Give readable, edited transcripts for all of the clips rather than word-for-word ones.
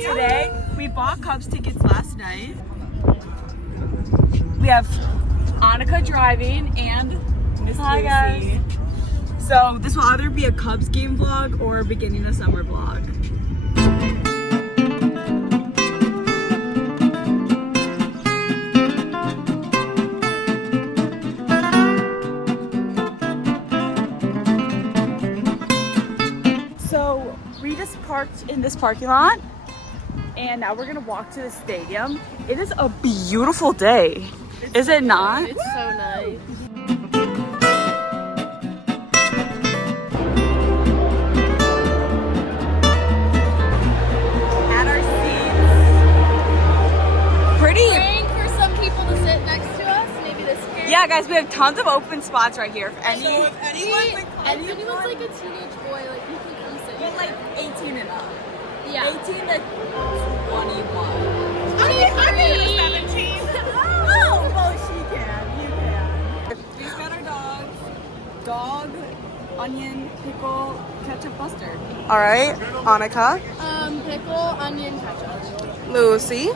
today we bought Cubs tickets last night. We have Annika driving and Miss Lucy. Guys. So this will either be a Cubs game vlog or a beginning of summer vlog. So we just parked in this parking lot and now we're gonna walk to the stadium. It is a beautiful day. Is it not? It's so nice. At our seats. Pretty. Praying for some people to sit next to us, maybe this game. Yeah, guys, we have tons of open spots right here. So if anyone's like a teenage boy, like you can come sit. Get like 18 and up. Yeah. 18 to 21. I mean, 17. Oh, well, she can. You can. We've got our dogs. Dog, onion, pickle, ketchup, mustard. All right, Annika. pickle, onion, ketchup. Lucy. Ooh!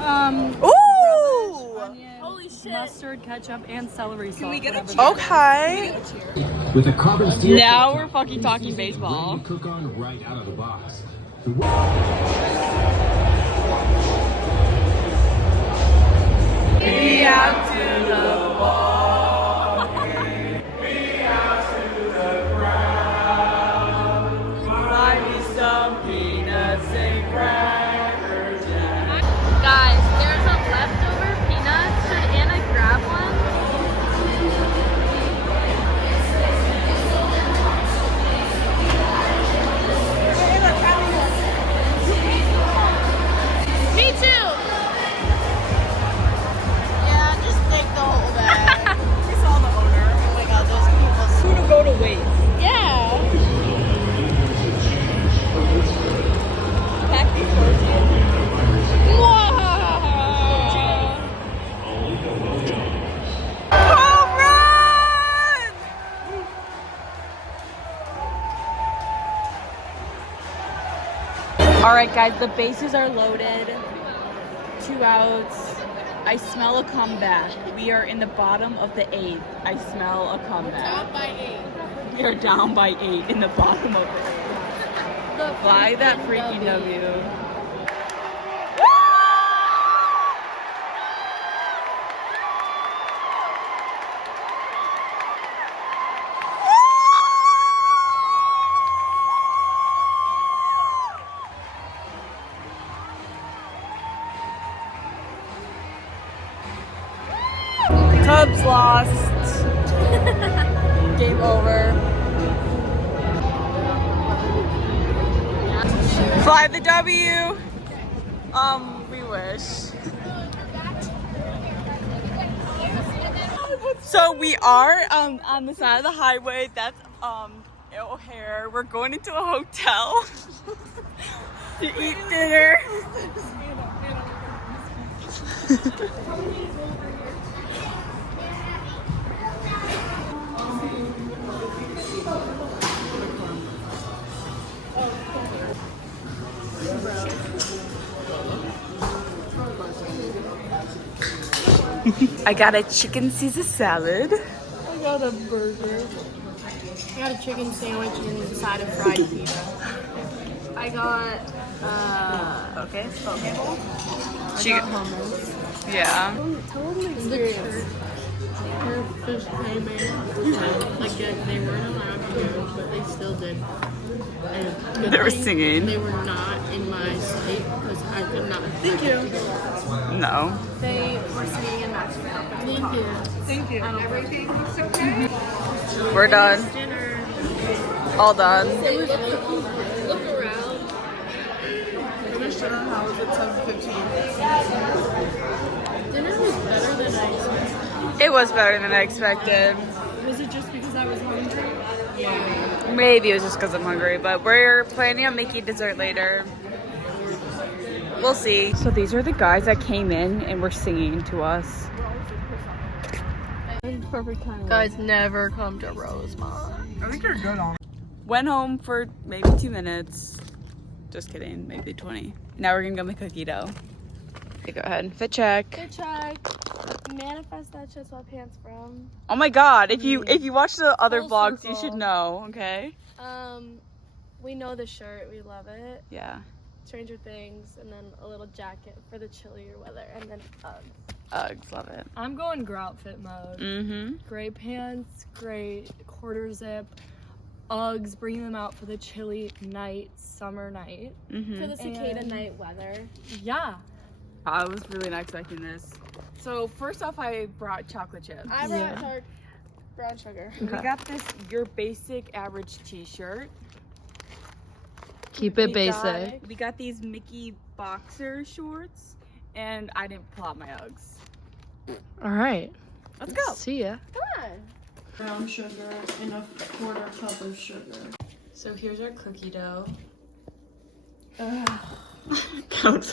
Onion, holy shit. Mustard, ketchup, and celery sauce. Can we get a cheer? Okay. With a carbon steel Now we're fucking talking baseball. ready to cook on right out of the box. Be out to the ball game. Be out to the crowd. Buy me some peanuts and Cracker Jack. Guys, there's a leftover peanut. Should Anna grab one? Me too. Yeah, just take the whole bag. We saw the owner. Oh my god, those people. Who to go to waste? Yeah. Pack these protein. Home run! All right, guys, the bases are loaded. 2 outs. I smell a comeback. We are in the bottom of the 8th. I smell a comeback. Down by 8. We are down by 8 in the bottom of the 8th. Fly that freaking W. Cubs lost. Game over. Fly the W. We wish. So we are on the side of the highway. That's O'Hare. We're going into a hotel to eat dinner. I got a chicken Caesar salad. I got a burger. I got a chicken sandwich and a side of fried pizza. I got Okay, okay. hummus. Yeah. Tell them the experience. Her fish payment. Like they weren't allowed to, but they still did. And They were singing. They were not in my sight because I could not. Thank you. No. They were singing in Mexico. Thank you. Thank you. Everything was okay. We're done. Dinner. All done. Look around. Finished dinner. How was it? 7:15. Dinner was better than I expected. It was better than I expected. Was it just because I was hungry? Yeah. Maybe it was just because I'm hungry, but we're planning on making dessert later. We'll see. So these are the guys that came in and were singing to us. Perfect time. Guys, never come to Rosemont. I think you're good on it. Went home for maybe 2 minutes. Just kidding, maybe 20. Now we're gonna go make cookie dough. Okay, go ahead. Fit check. Good check. Manifest that shit sweatpants from. Oh my god, if you watch the other Full vlogs, circle. you should know, okay? We know the shirt. We love it. Yeah. Stranger Things, and then a little jacket for the chillier weather, and then Uggs, love it. I'm going grout fit mode. Mm-hmm. Gray pants, gray quarter zip, Uggs, bringing them out for the chilly night, summer night. Mm-hmm. for the cicada night weather. Yeah. I was really not expecting this. So first off, I brought chocolate chips. I brought brown sugar. We got this Your Basic Average t-shirt. Keep We got these Mickey boxer shorts, and I didn't pull out my Uggs. All right. Let's go. See ya. Come on. Brown sugar and a quarter cup of sugar. So here's our cookie dough. Yeah, I was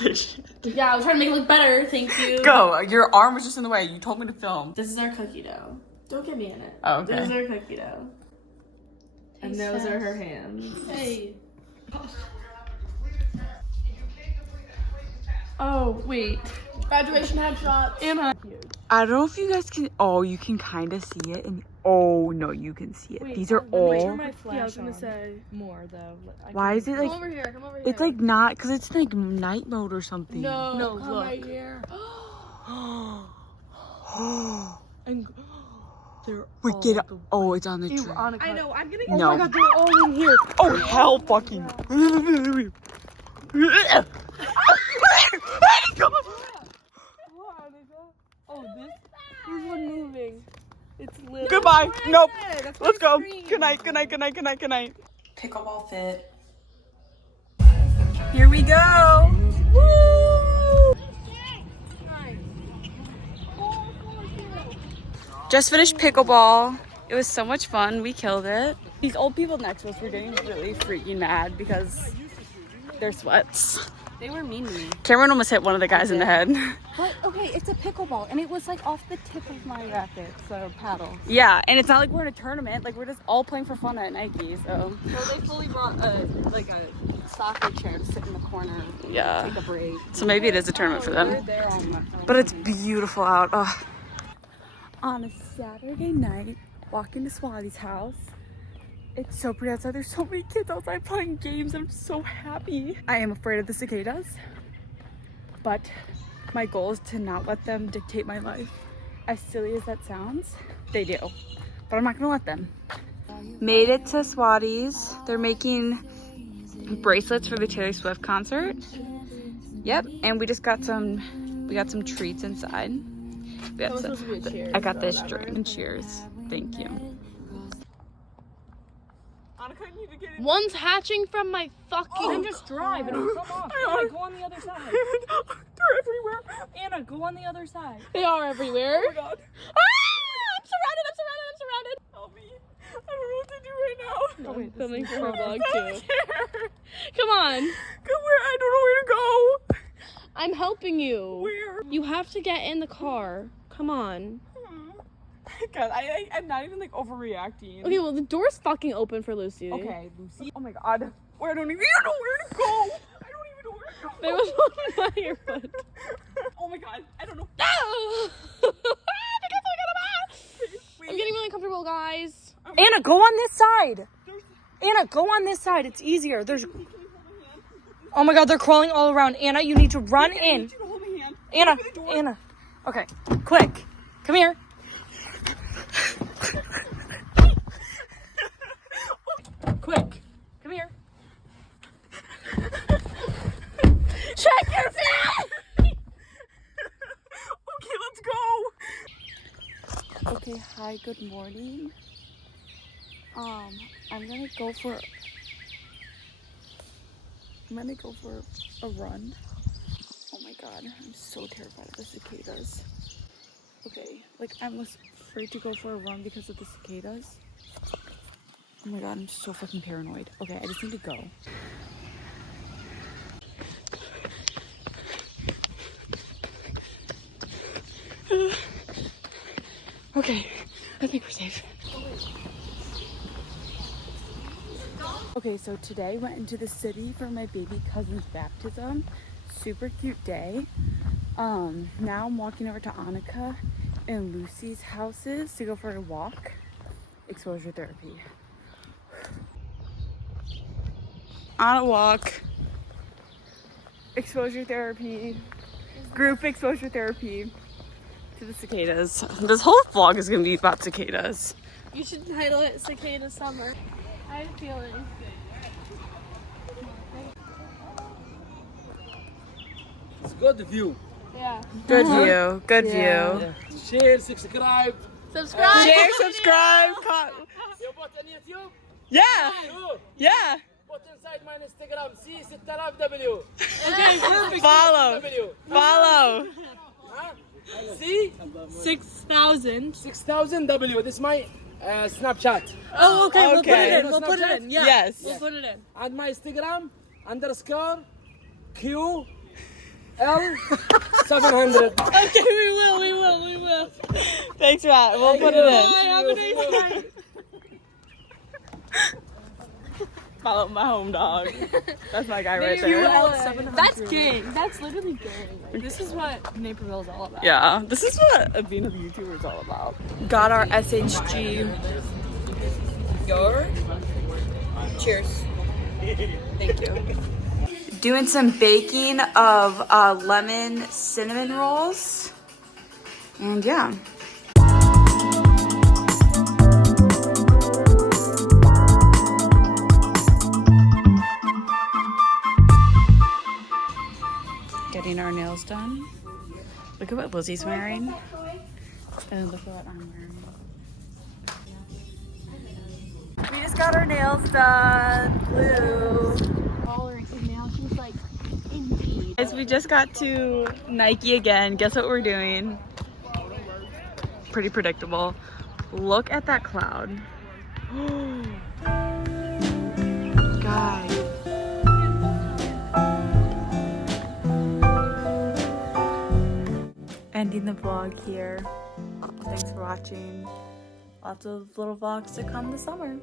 trying to make it look better. Thank you. Go. Your arm was just in the way. You told me to film. This is our cookie dough. Don't get me in it. Oh, okay. This is our cookie dough. And those are her hands. Hey. Oh, wait. Graduation headshots. Anna. I don't know if you guys can. Oh, you can kind of see it. And oh no, you can see it. These are all. My flash Yeah, I was gonna on say. more though. Why is it Come like? over here. Come over here. It's like not, because it's like night mode or something. No, come look. right here. And they're We all get it. the- Oh, it's on the tree. Annika. I know. I'm gonna get. No. Oh my god, they're all in here. Oh hell, fucking. Oh, this one moving. It's lit. Goodbye. Nope. That's Let's go. screen. Good night. Good night. Good night. Good night. Good night. Pickleball fit. Here we go. Woo! Just finished pickleball. It was so much fun. We killed it. These old people next to us were getting really freaking mad because their sweats. They were mean to me. Cameron almost hit one of the guys in the head. But okay, it's a pickleball, and it was like off the tip of my racket, so paddle. Yeah, and it's not like we're in a tournament. Like we're just all playing for fun at Nike. So So they fully brought a soccer chair to sit in the corner. And yeah. Take a break. So maybe it is a tournament for them. There on my But it's beautiful out. Ugh. On a Saturday night, walking to Swati's house. It's so pretty outside. There's so many kids outside playing games. I'm so happy. I am afraid of the cicadas, but my goal is to not let them dictate my life. As silly as that sounds, they do. But I'm not gonna let them. Made it to Swati's. They're making bracelets for the Taylor Swift concert. Yep, and we just got some treats inside. We got some, I got this drink and cheers. Thank you. One's hatching from my fucking. Then just drive and it'll come off. Anna, go on the other side. They're everywhere. Anna, go on the other side. They are everywhere. Oh my god. I'm surrounded. Help me. I don't know what to do right now. I'm filming for her vlog too. Come on. Go where? I don't know where to go. I'm helping you. Where? You have to get in the car. Come on. God, I'm not even like overreacting. Okay, well the door's fucking open for Lucy. Okay, Lucy. Oh my god. Where I don't even know where to go. I don't even know where to go. There was one by your foot. Oh my god. I don't know. I'm getting really uncomfortable, guys. Anna, go on this side. Anna, go on this side. It's easier. There's. Oh my god, they're crawling all around. Anna, you need to run in. Anna. Okay, quick. Come here. Quick. Come here. Check your feet! Okay, let's go. Okay, hi, good morning. I'm gonna go for a run. Oh my god, I'm so terrified of the cicadas. Okay, like I'm afraid to go for a run because of the cicadas. Oh my god, I'm so fucking paranoid. Okay, I just need to go. Okay, I think we're safe. Okay, so today went into the city for my baby cousin's baptism. Super cute day. Now I'm walking over to Annika and Lucy's houses to go for a walk. Exposure therapy. On a walk. Exposure therapy. Group exposure therapy to the cicadas. This whole vlog is gonna be about cicadas. You should title it Cicada Summer. I have a feeling. It's good view. Yeah. Good view. Good view. Share, subscribe. Subscribe. Share, subscribe. You put on YouTube? Yeah. You Yeah. put inside my Instagram. See 6000 W. Okay, perfect. Follow. W. Follow. Huh? See 6,000. 6000 W. This is my Snapchat. Oh, okay. We'll put Okay. it in. We'll put it in. Yeah. Yes. We'll put it in. And my Instagram _ Q L 700. Okay, we will. Thanks, Matt. We'll put it in. Bye, have a nice night. Follow my home dog. That's my guy right there. That's gang. That's literally gang. This is what Naperville is all about. Yeah, this is what being a YouTuber is all about. Got our SHG. Cheers. Thank you. Doing some baking of lemon cinnamon rolls. And yeah. Getting our nails done. Look at what Lizzie's wearing. And look at what I'm wearing. We just got our nails done. Blue. Guys, we just got to Nike again. Guess what we're doing? Pretty predictable. Look at that cloud. Guys. Ending the vlog here. Thanks for watching. Lots of little vlogs to come this summer.